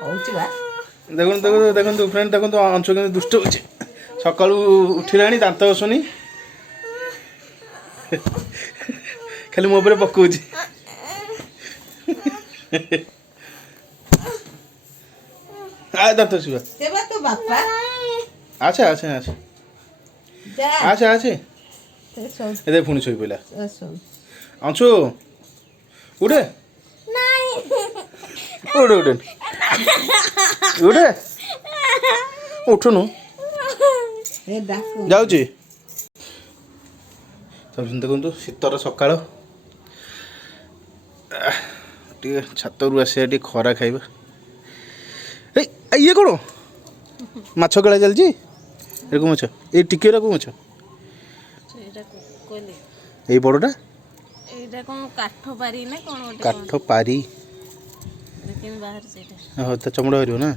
देखो देखो देखो फ्रेंड देखो अंशु के दुष्ट हो सका उठिला दात बसुनी खाली मो उपर पकाउछ आ दात शिवा सेवा तो बापा अच्छा अच्छा अच्छा अच्छा अच्छा ए पुणी शोई पड़ा अंशु उठे उठे उठे उठे उठुनु जाऊँगी देखो शीतर सकाल टे छात आसा खरा खाइबा ये कौन माछ कड़ा चलती माछ ये टिके माछ ये बड़टा काठ पारी ना कौन काठ पारी हाँ तो चमड़ा हर ना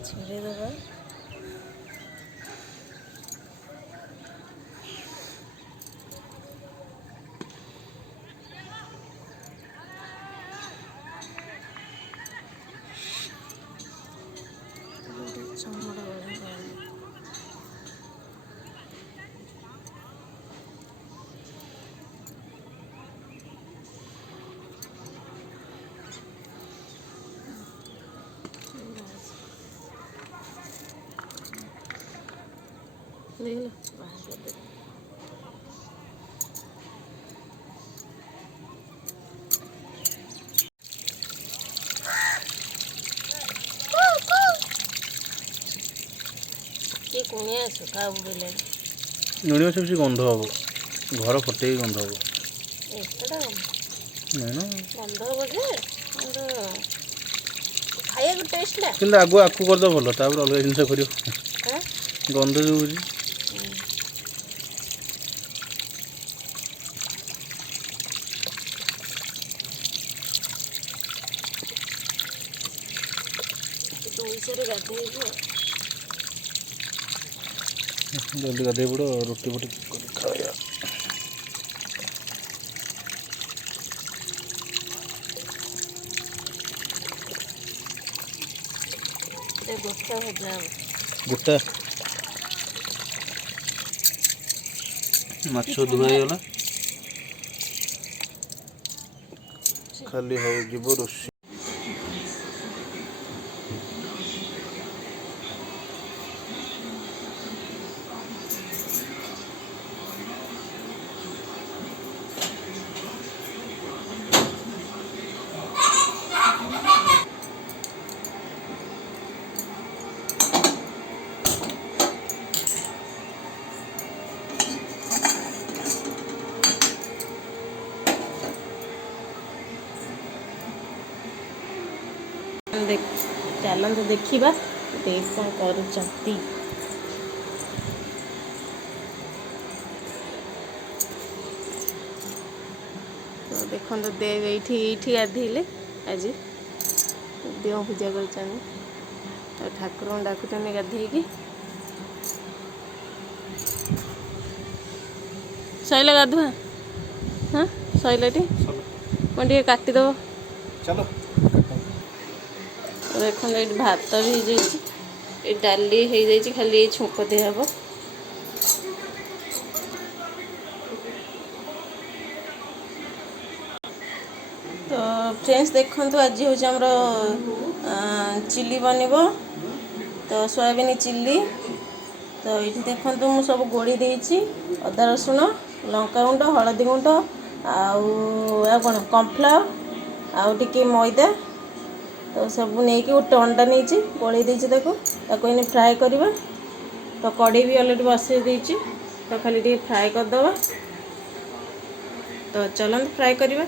छेड़देवा नुणी सब गंध हम घर फटे गंध हम कि आगु आकु करद भल तापर अलग जिन कर गंध जो जल्दी गाधे पड़ रोटी फोटी खाया गोटा माछ धुआईगला खाली हो रोषे चलते देखा देख कौन कर देखो ये गाधेले आज देह पूजा कर ठाकुर डाकुच गाधे सैला गाधुआ हाँ सैलाटी कौन टे काटिदेव चलो देख ये भात भी हो डाली हो जाए खाली छुंक दिहब तो फ्रेंड्स देखो आज हूँ आमर चिली बनब तो सोयाबीन चिली तो ये देखो मुझे सब गोड़ी देती अदा रसुण लंका गुंड हलदी गुंड आउ कौन कॉर्नफ्लावर आउ टिके मैदा तो सब नहीं कि गोटे अंडा नहीं गोल ताको इन फ्राए करवा तो कढ़ी भी अलरेडी बसई देती तो खाली टे फ्राए करदे तो चलते फ्राए करवा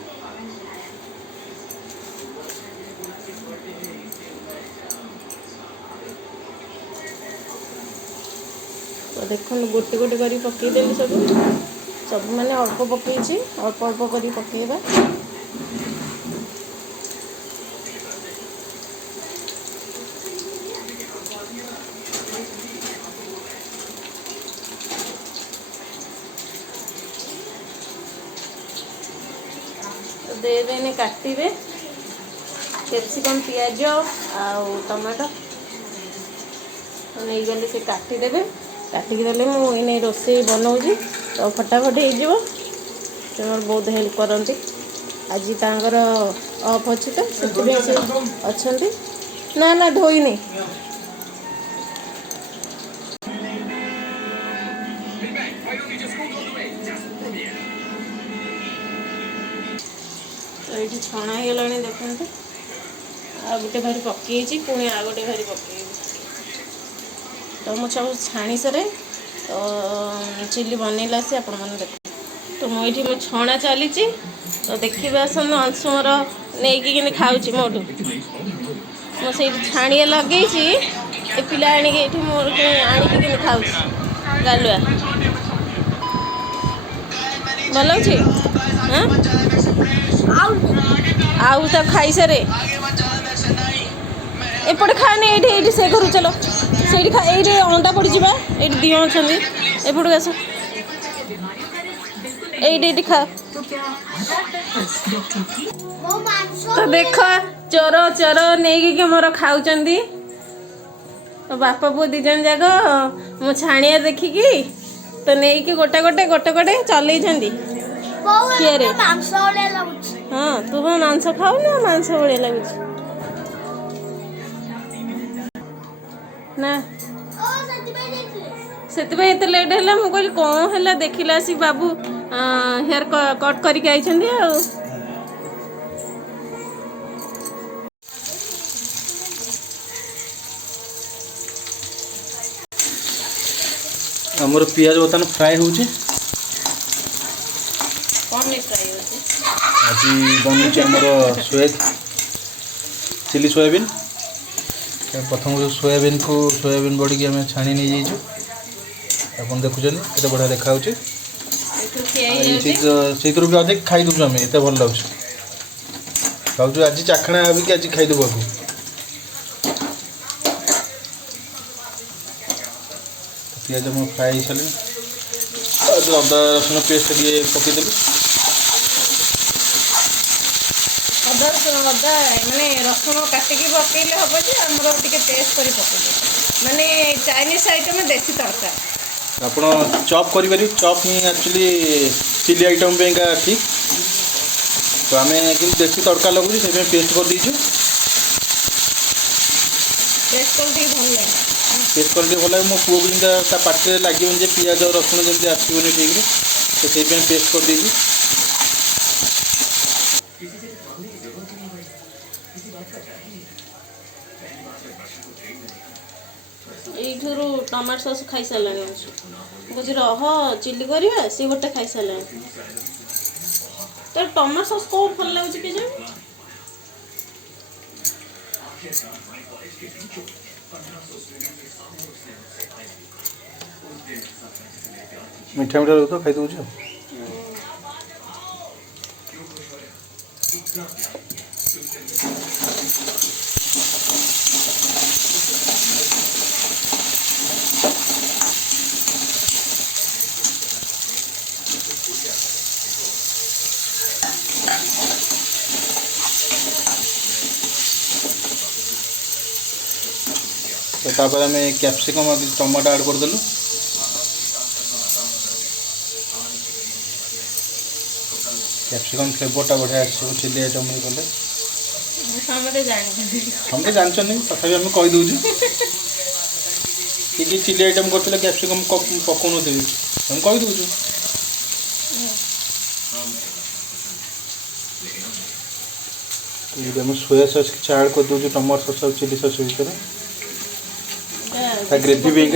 तो देखो गोटे गोटे कर पकईदेली सब सब मैंने अल्प पकई अल्प अल्प कर पकईबा देबे काटिबे कैप्सिकम पियाज आउ टमाटो नहीं गले से काटिदेवे काटिकी देले मु इने रोषे बनाऊँगी तो फटाफट हो से मोर बहुत हेल्प करती आज तांकर ऑफ अच्छी तो से अच्छी ना ना धोईनी तो ये छणा गला देखते आ गोटे भारी पकई पुणी आ गोटे भारी पकई तो मुझे सब छाणी सारे तो चिली बनैला से आपण मैंने देख तो मुझे मो छणा चली तो देखिए आसन अंशु मोर नहीं खाऊँ मोटू मुझे छाणिया लगे ए पिला आणिकी मोर आणिकी खाऊँ गालुआ भल अच्छे हाँ आउ तो खाई सारे एपटे खाने ये से घर चलो से खा ये अंडा पड़ी ये दी अच्छा एपट आस ये खा तो देख चोर चोर नहीं मोर खाऊँ बापा पुओ दी जन जाक मो छाणिया देखिकी तो नहीं गोटे गोटे गोटे गोटे चल हाँ तू मांस खाऊ ना मांस भाया लगुच ना से लेट है मुझे कहली कौन है देखला आसिक बाबू हेयर कट करके आई आमर पियाज बर्तमान फ्राए होची आज बनूची आमर चिली सोयाबीन प्रथम जो सोयाबीन को सोयाबीन बड़ी की आम छाणी नहीं जाइए आप देखुं केते बढ़िया देखा से भी अधिक खाई दूसु आम एत भल लगे भावुँ आज चाखणा भी कि आज खाईदेव आगे पियाज हम फ्राए हो सारे अदा रसुण पेस्ट टे पकईदेवी अदा माने रसुण काटिकी पकईले हम जे आमर टे टेस्ट कर पकईदे माने चाइनीज आइटम देसी तड़का आप चॉप करें चॉप ही एक्चुअली चिली आइटम का ठीक तो आम कि देसी तड़का लगुच से पेस्ट कर दीचु पेस्ट कर भल लगे मो पुओ को पाटे लगे पियाज और रसुण जमी आसबनी ठीक तो से पेस्ट कर दीजिए यू टमाटो सॉस खाई सारे बुझे रह चिली करवा सी गोटे खाई सारे तो टमाटो सॉस कौन भल लगे कि मीठा मीठा लगे तो खाई दूँ तो तापर आम कैप्सिकम टमाटो ऐड करदेलु कैप्सिकम फ्लेवरटा बढ़िया आसो चिली आइटम कले समझे जानते तथापि आम कहीदे कि चिली आइटम करते कैप्सिकम पकाउन हम कहीदे आम सोया सॉस कि ऐड कर दूँ टमाटो सॉस और चिली सॉस भितर ग्रेवी भी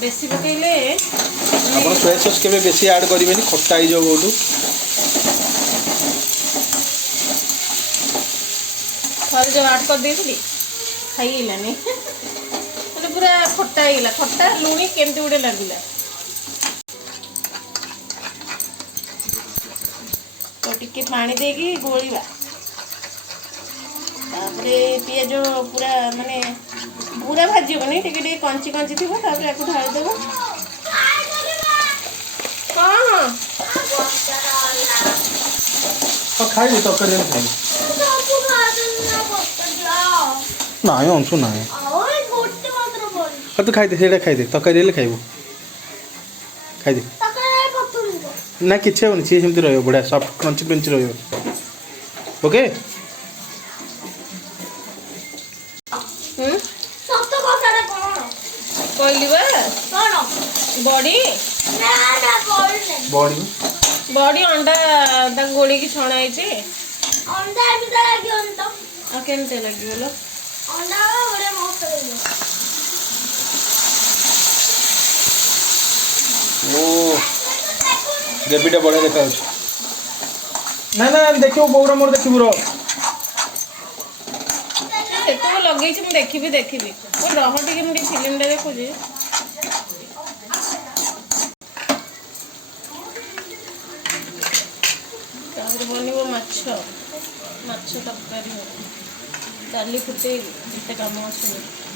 बेसी पकईले आप सोया सॉस के बेसी ऐड करेंगे खट्टा ही जाओ बहुत थोड़े जो ऐड कर दी खाइलानी मतलब पूरा खट्टा होगा खट्टा लुणी केमती गोटे लगला तो टिके पानी देकी गोलिबा पियाज पूरा माने पूरा भाजबनी टे कंची कंची थी आपको ढालीदेव हाँ हाँ और खाई तरकारी खाई ना अंशु ना तू खाई से खाई तरकारी खाइबू खाई ना किसी हेनी सी सेमती रही बढ़िया सफ्ट क्रंची क्रंची रही ओके कहली बड़ी बड़ी बड़ी अंडा गोड़ी की छणा है केमती लगे ओ ग्रेवीटा बढ़िया देखा ना ना देखो बोरा मोर देखिबू रो देखो लगे देखी देखी रह टे मुझे फिल्म देखुची बनब माछ तरकारी डाली फुटे एत कम अच्छे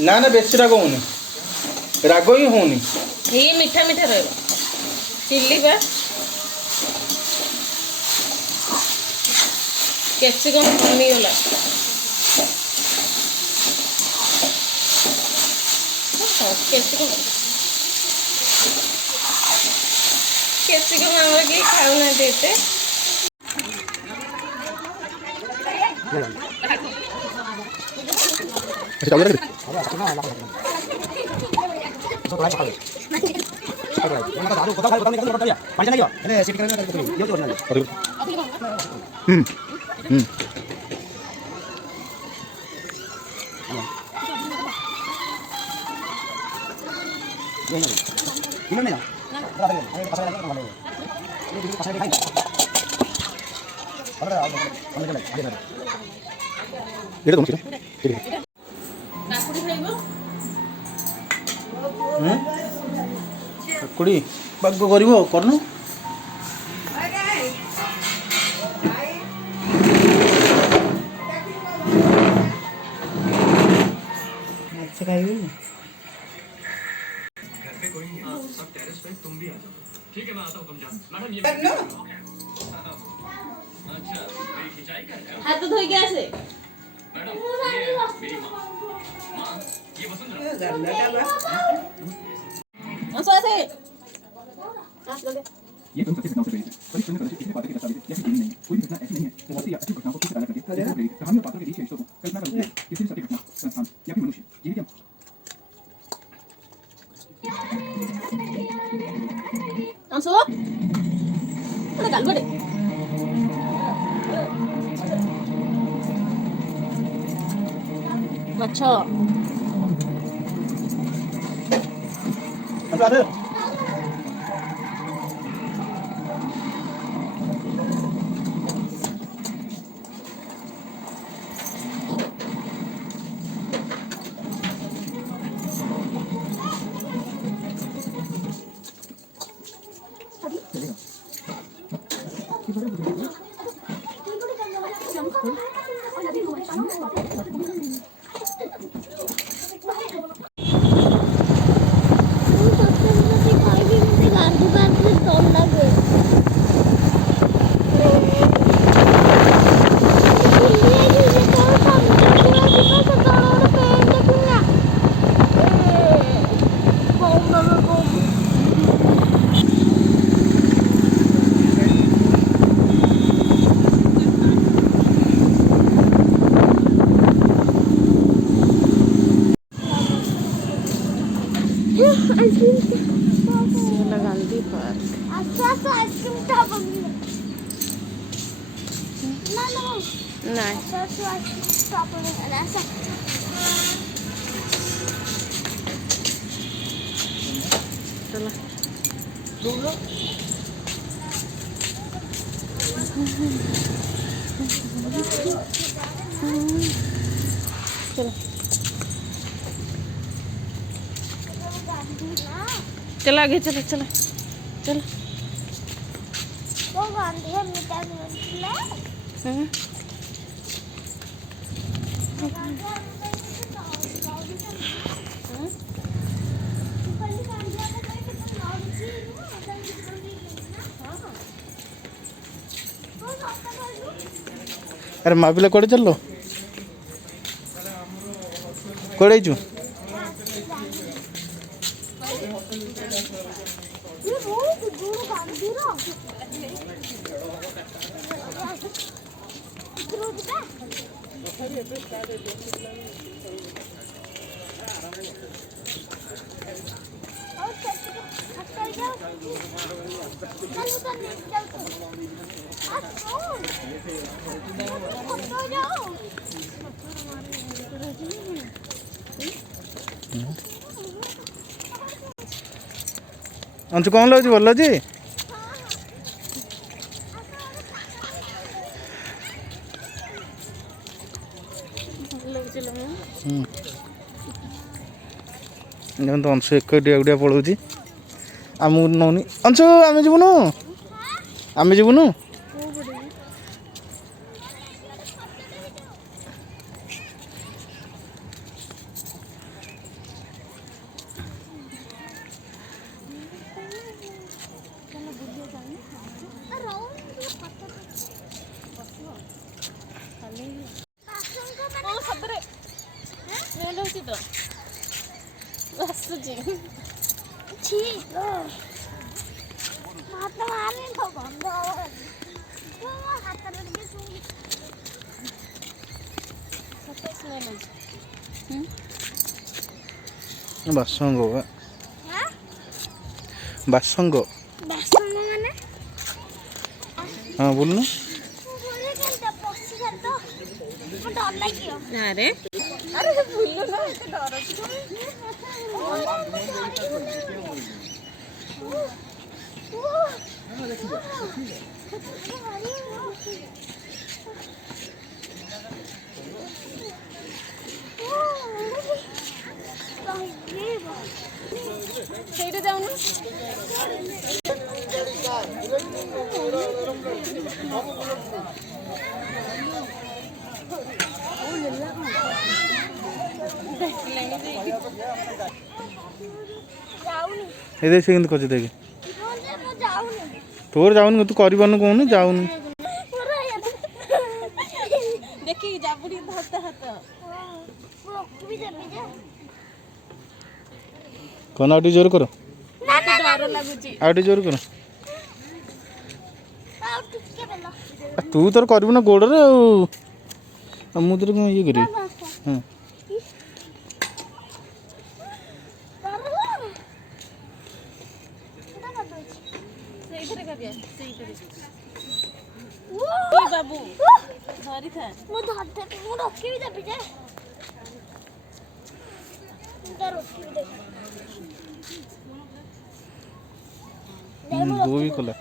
ना ना बेसी राग होनी राग ही होनी ये मीठा मीठा रह चिल्ली बा कैप्सिकम कमीगला कैप्सिकम कैप्सिकम आमर किए खाऊना देते କାକୁଡ଼ି ବାଗ କରିବ କରୁନୁ ମାଛ ଖାଇବୁନି हाथ धोई के आसे ये तुम सबसे घटनाओं से प्रेरित है पर इस फिल्म का दृश्य किसी पात्र के दस्तावेज या फिर नहीं है कोई भी घटना ऐसी नहीं है जो बहुत ही अच्छी घटनाओं को खुद पैदा करके इससे प्रेरित कहानी और पात्रों के बीच के रिश्तों को कल्पना करती है किसी भी सत्य घटना संस्थान या फिर मनुष्य जीवित अंशु अरे गाल बड़े अच्छा गांधी पार्क चलो चलो चला आगे चलो चलो चलो वो गांधी है मीठा अरे मापिला कड़े चलो कड़े चु अंशु कौन लगे भल जी तो अंशु एक डिया पड़ोची आम नौनी अंशु आम जीवनु आम जीवनु बासंग बासंग हाँ बोलनु अरे अरे भूलो ना एते डर ସେଇଟା ଯାଉନୁ ये देख से खोज देख तोर जाऊन तू कर कौन जाऊन देखी जाबुड़ी हाथ हाथ कौन आउट जोर करो डर लागुची आउट जोर करो तू तोर कर गोड़ रे मुझे कौन ये करी हाँ बाबू धरी था मु धरते मु रोकी भी देबी जे मुदा रोकी भी देबी दो भी कला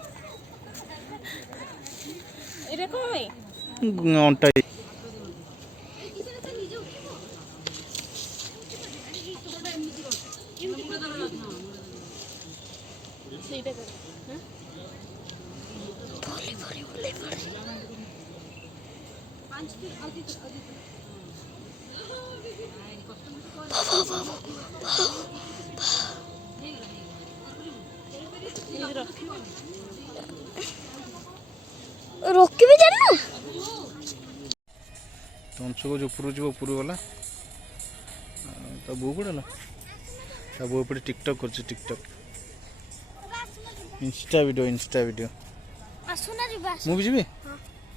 एरे कोई अंटा ସେଇଟା କର रोकी भी जाना अंशु को जो ऊपर गला बो कड़ा बो पे टिकटक कर टिकटक इंस्टा वीडियो आसुना जीवा मुझे जी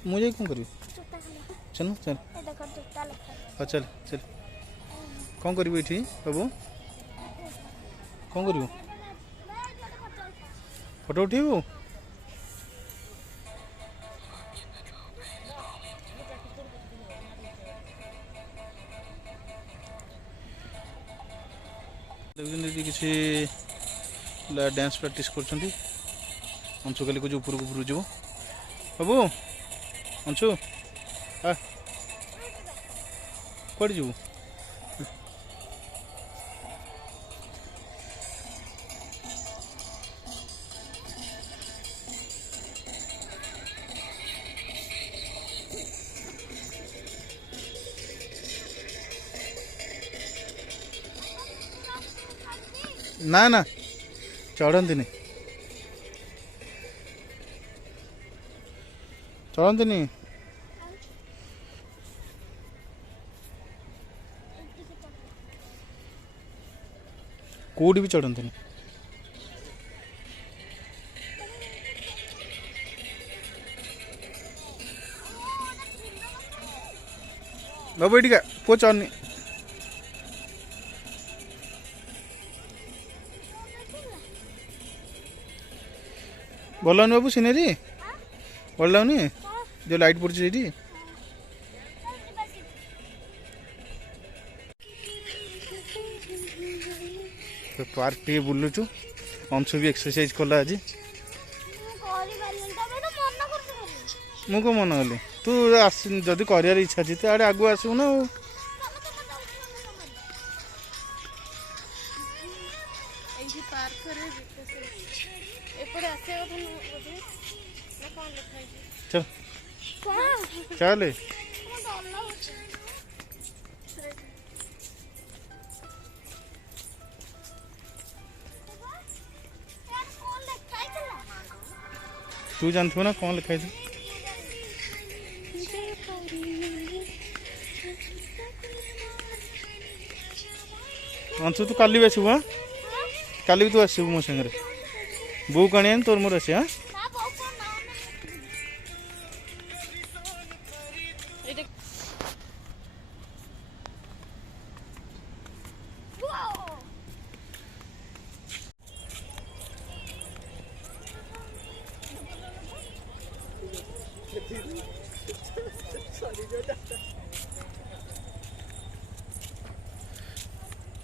मुझे कौन करी चल चल हाँ चल चल कौन करू ये बाबू कौन करू फोटो उठेबू देखते किसी डांस प्रैक्टिस कर अंशु खाली कुछ ऊपर ऊपर जीव बाबू अंशु आ कौन जीव ना ना चढ़ती चढ़ती कौटी भी चढ़ती बाबू ये पुआ चढ़नी भल लगुनि बाबू सिनेरी भल लगुनि जो लाइट पड़ी ये तो पार्क टे बुलुचु अंशु भी एक्सरसाइज कला आज मु को मन कली तू जदि कर इच्छा अच्छी तो आड़े आगु आसबू ना चल चल तू जानथु ना कौन लिखाई थी अंशु तू काली भी आसबू हाँ काली भी तू आसबू मो सागर बो कणी तोर मोर आसी हाँ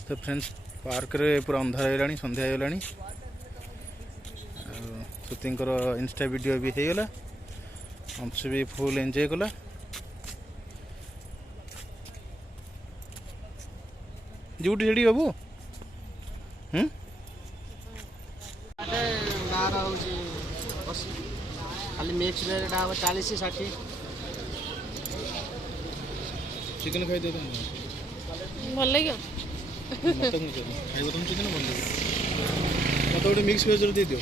तो फ्रेंड्स पार्क रे पूरा अंधार होगा संध्या होगा सुतींकर इंस्टा वीडियो भी होगला अंश भी फुल एंजॉय कला जोटी सेठी बाबू खाली मिक्स रेट हम 40-60 चिकन खाई दे भल लगे मत खाइब तुम चिकन भल लगे मत गोटे मिक्स वेज दे दियो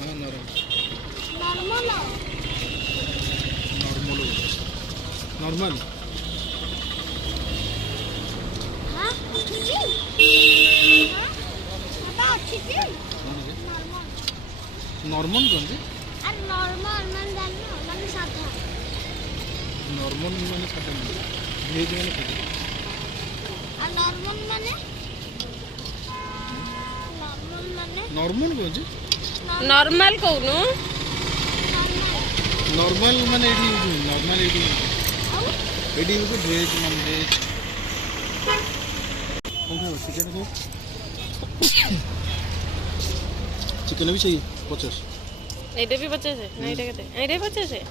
हाँ नॉर्मल नॉर्मल कौन नॉर्मल माने सादा भेज माने सादा नॉर्मल कौन नॉर्मल कहूनु नॉर्मल माने नॉर्मल एडी भेज नॉन भेज चिकन भी चाहिए 50 एटे भी 50 है नहीं एटे कहते एटे 50 है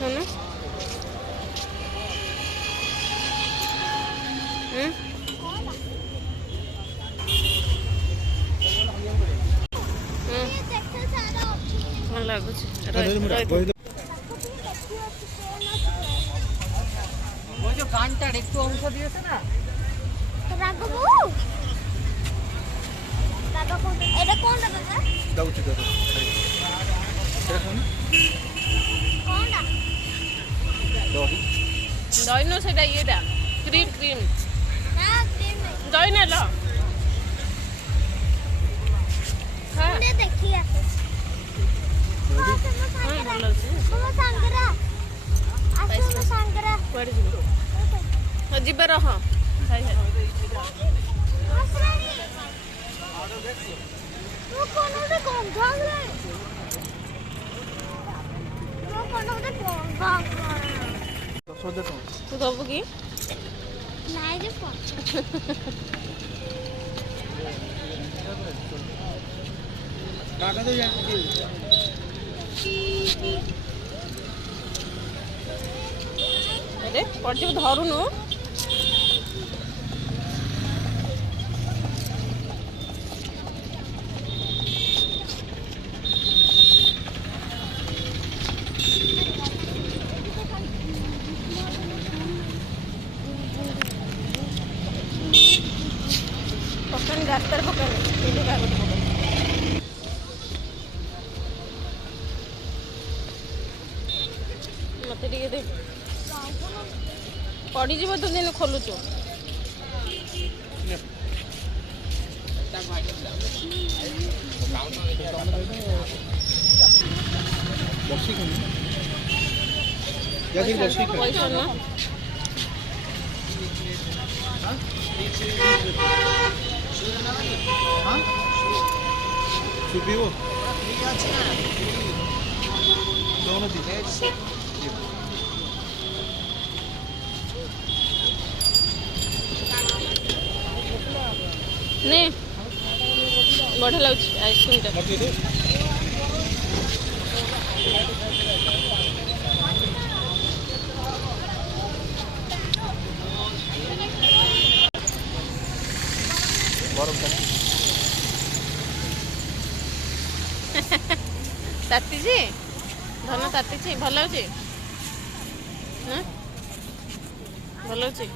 है ना भल लगुच वो जो कांटा एक तो अंश दिए थे ना दाउची दे दही न सेटा येटा क्रीम क्रीम दही न लो हां देखी आसे भल अछि पड़ जीवो हां जीबे रह हाय हाय तू दबु की अरे पड़ धरुनु मत टिके दे पड़ीଯିବ तो दिन खोलुଛୁ लस्सी खानी या फिर लस्सी खा पैसा ना सुपी वो दोनों दी ନେ ବଢ଼ିଆ ଲାଗୁଛି ଆଇସ୍କ୍ରିମ୍ଟା ତାତିଛି ଧନ ତାତିଛି ଭଲ ଲାଗୁଛି ନା ଭଲ ଲାଗୁଛି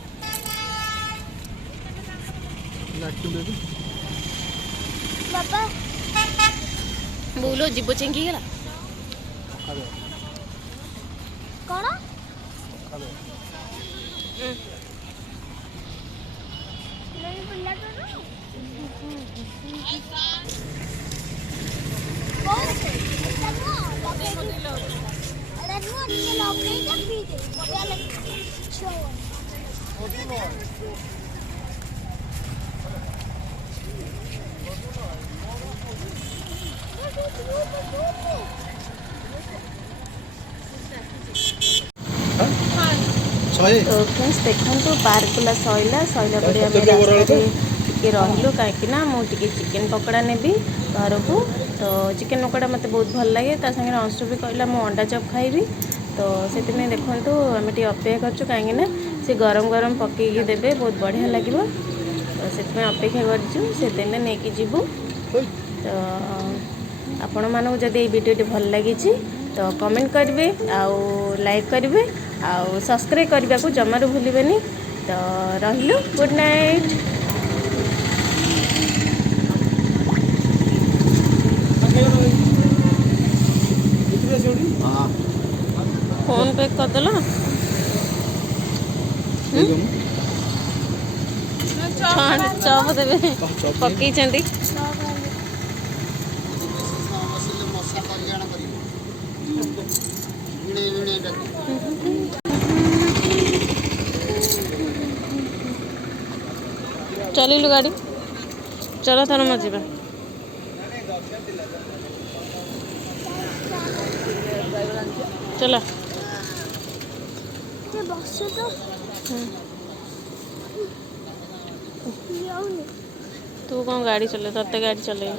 ବାବା ବୋଉଲୋ ଯିବ ଚେଙ୍ଗି ଗଲା କ'ଣ ଶହେ तो फ्रेंड्स देखो पार्क बुला सैला पर आम रास्ते टिके रहिलु कहीं मुझे चिकेन पकड़ा नेबी घर को तो चिकेन पकड़ा मत बहुत भल लगे संगे अंशु भी कहला मु अंडा चप खाइबी तो से देखो आम टे अपेक्षा करछु कहीं से गरम गरम पकईकी देवे बहुत बढ़िया लगे तो से अपेक्षा करके जीवु तो आपण मानक जब ये वीडियो भल लगी तो कमेंट करेंगे आउ लाइक करेंगे आउ सब्सक्राइब करने को जमारू भूलिबेनी तो रहिलु गुड नाइट फोन पे करदेल चप देवे पकई चलिलु गाड़ी चलो थर मत जा चला बस तो तू कौन गाड़ी चले तते गाड़ी चले